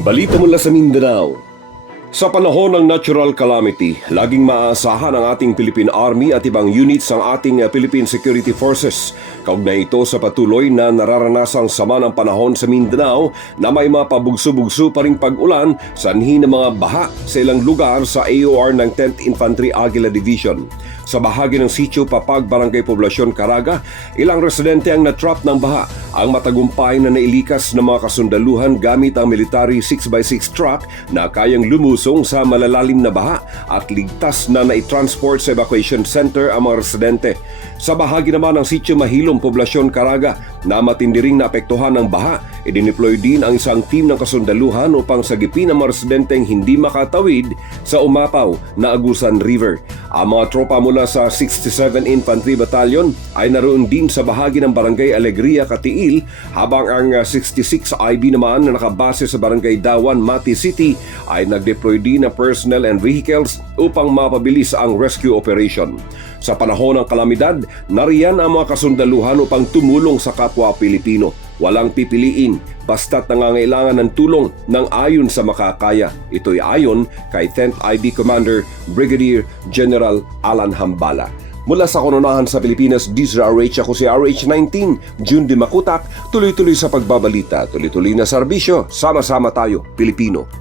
Balita mula sa Mindanao. Sa panahon ng natural calamity, laging maaasahan ang ating Philippine Army at ibang units ng ating uh, Philippine Security Forces. Kaugnay ito sa patuloy na nararanasang sama ng panahon sa Mindanao na may mga pabugso-bugso pa ring pag-ulan sanhi ng mga baha sa ilang lugar sa AOR ng 10th Infantry Aguila Division. Sa bahagi ng sitio Papag, Barangay Poblasyon, Caraga, ilang residente ang natrap ng baha. Ang matagumpay na nailikas ng mga kasundaluhan gamit ang military 6x6 truck na kayang lumusong sa malalalim na baha at ligtas na naitransport sa evacuation center ang mga residente. Sa bahagi naman ng sitio Mahilom, Poblasyon, Caraga, na matindi ring naapektuhan ng baha, idineploy din ang isang team ng kasundaluhan upang sagipin ang mga residenteng hindi makatawid sa umapaw na Agusan River. Ang mga tropa mula sa 67 Infantry Battalion ay naroon din sa bahagi ng Barangay Alegria, Katiil, habang ang uh, 66 IB naman na nakabase sa Barangay Dawan, Mati City ay nag-deploy din ng personnel and vehicles upang mapabilis ang rescue operation. Sa panahon ng kalamidad, nariyan ang mga kasundaluhan upang tumulong sa kapwa Pilipino. Walang pipiliin basta't nangangailangan ng tulong ng ayon sa makakaya. Ito'y ayon kay 10th IB Commander Brigadier General Alan Hambala. Mula sa kononahan sa Pilipinas, is RH ako si RH19, June Di Makutak, tuloy-tuloy sa pagbabalita, tuloy-tuloy na serbisyo, sama-sama tayo, Pilipino.